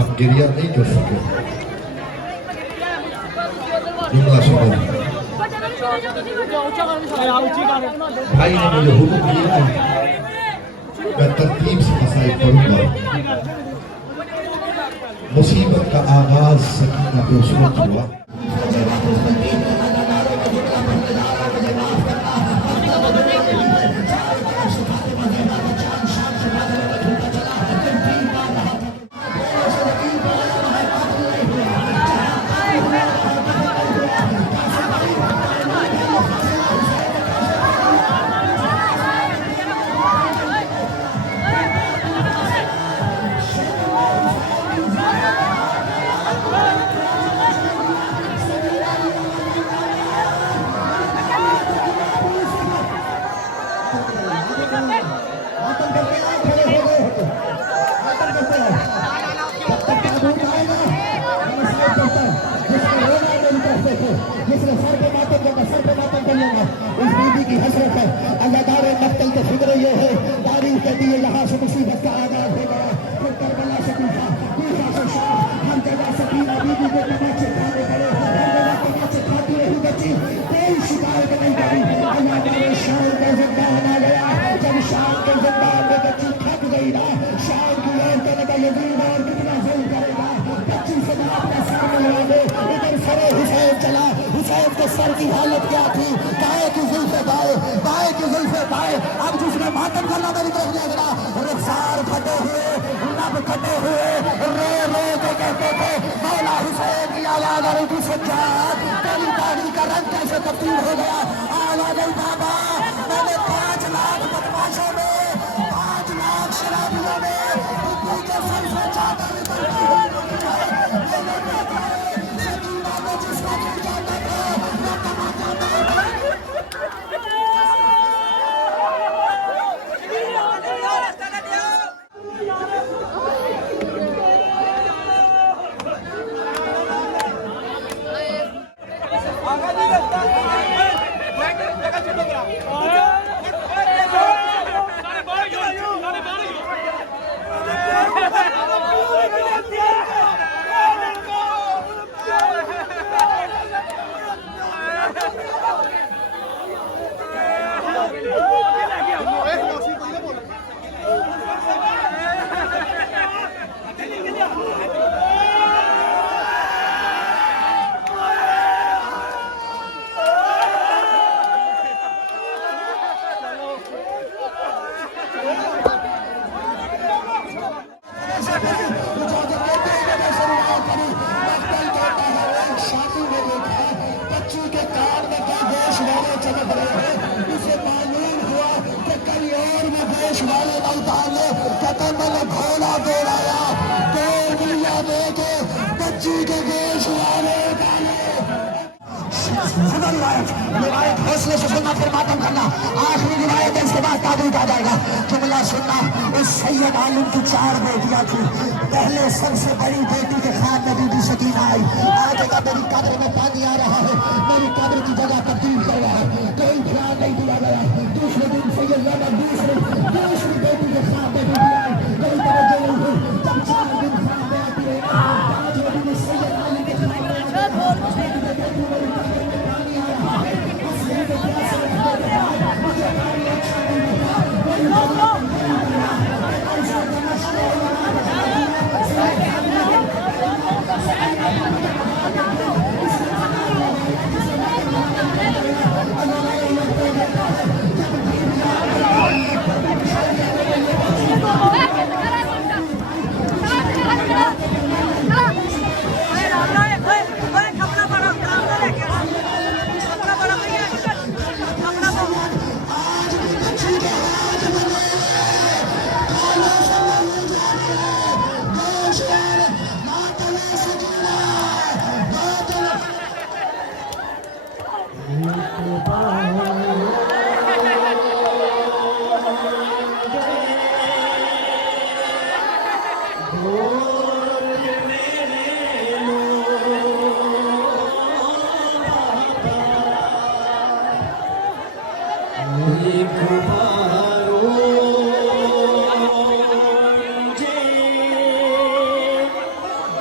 अब गिरिया नहीं कर सके। जुमला शब्द भाई ने मुझे हुक्म दिया है, मैं तरतीब से मसाइल पढ़ूंगा। मुसीबत का आगाज सकीना पे उस वक्त हुआ। सर की हालत क्या थी, बाएं की जुल्फे बाएं, बाएं की जुल्फे बाएं। अब जिसने मातम करना मेरी तरफ देख रहा, रुखसार फटे हुए, लब कटे हुए, रो रो के कहते थे मौला हुसैन की आवाज आ रही थी, सज्जाद तेरी दाढ़ी का रंग कैसे तब्दील हो गया। आवाज आई बाबा, मैंने 5 लाख बदमाशों में, 5 लाख शराबियों में उनके सर से चादर हौसले से सुनना, फिर मातम करना। आखिरी रिवायत है, इसके बाद ताबूत आ जाएगा। जुमला सुनना। उस सैयद आलिम की 4 बेटियां थी। पहले सबसे बड़ी बेटी के ख्याल में बीबी सकीना आई। आगे मेरी कब्र में पानी आ रहा है, मेरी कब्र की जगह तब्दील कर रहा है, कोई ध्यान नहीं दिया गया। दूसरे दिन सैयद लाला दूसरी बेटी के ख्याल में बीबी आई, कोई तवज्जो नहीं हुई। जब 4 दिन ख्याल में आती रही, 5वें दिन सैयद आलिम के ख्याल में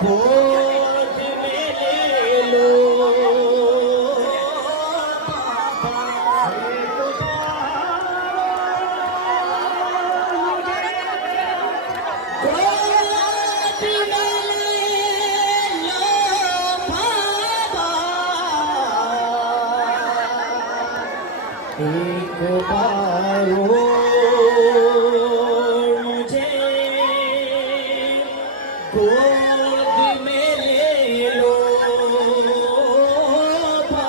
गोद में ले लो गोद में ले लो बाबा एक बार मुझे गोद में ले लो बाबा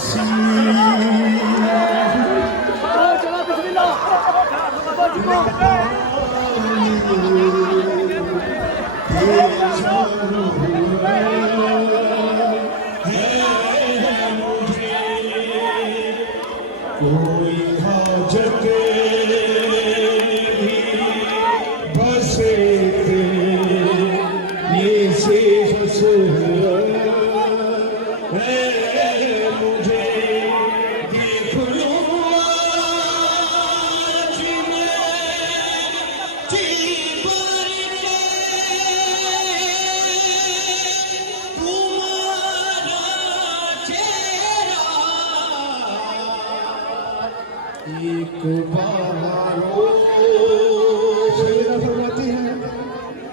रोशनों कोई हाजत बसे ये से मुझे देख लो आज मैं जी भर के तुम्हारा चेहरा एक बार शेरा फरमाती है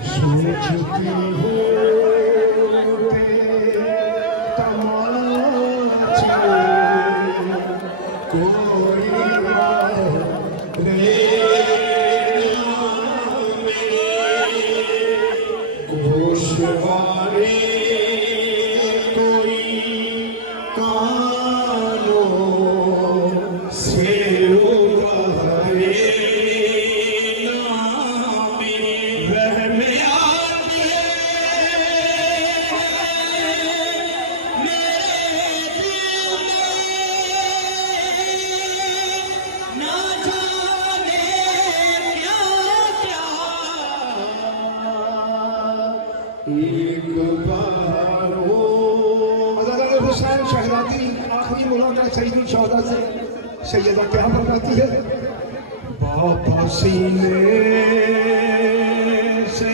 सोचती हूँ तमाचे कोई रे गोशवारे कोई कानों से उतारे नाम रहम आती है मेरे दिल में ना जाने क्या क्या एक बार हो मज़ार हुसैन शहजादी आखिरी मुलाकात सैयद शौदा से सैयदा क्या फरमाती है बाबा सीने से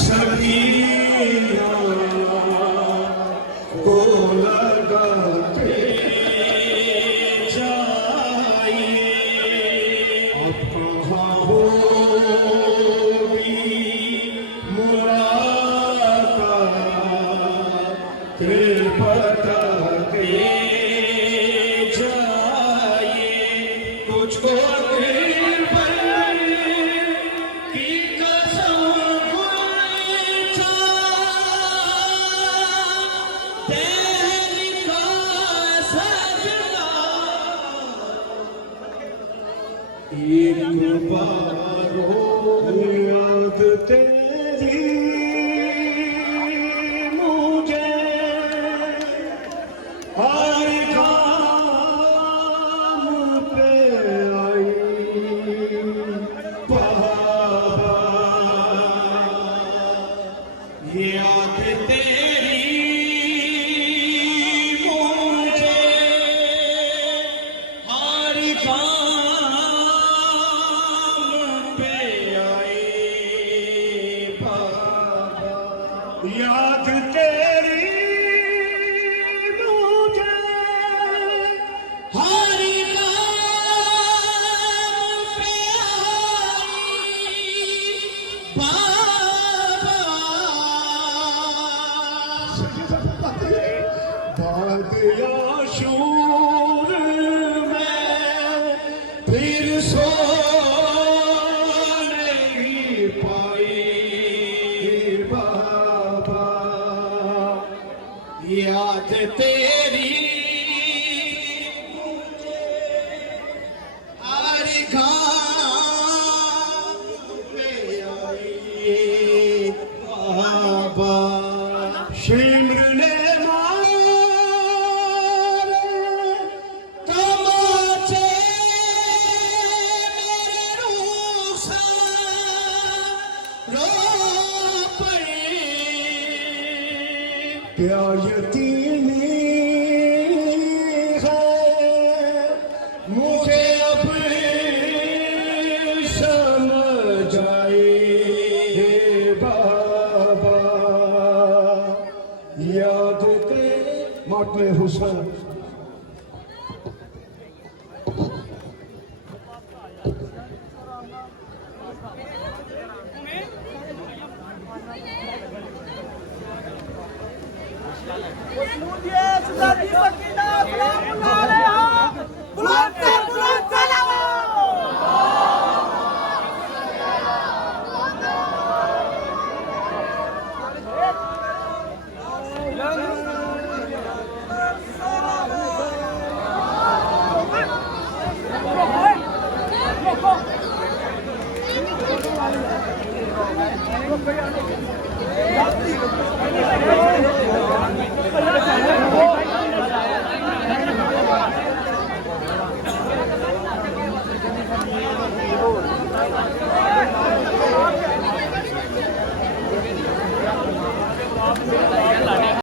सकीना को लगाते जाइए अब कहाँ होगी मुलाकात बताते जाइए तुझको दिल पर की कसम था तेरी का सजना एक बार हो याद तेरी मुझे हर काम पे आई बाबा याद तेरी मुझे हर काम पे आई बाबा याद आशूर में फिर सो नहीं पाई बाबा, याद तेरी हर घाम में आई बाबा। शिमर ने मारे तमाचे मेरे रूह सा रो पड़े, क्या यतीमी है मुझे अब समझ आई बाबा, याद ते माटे हुसैन। Yes, Saki Sakina,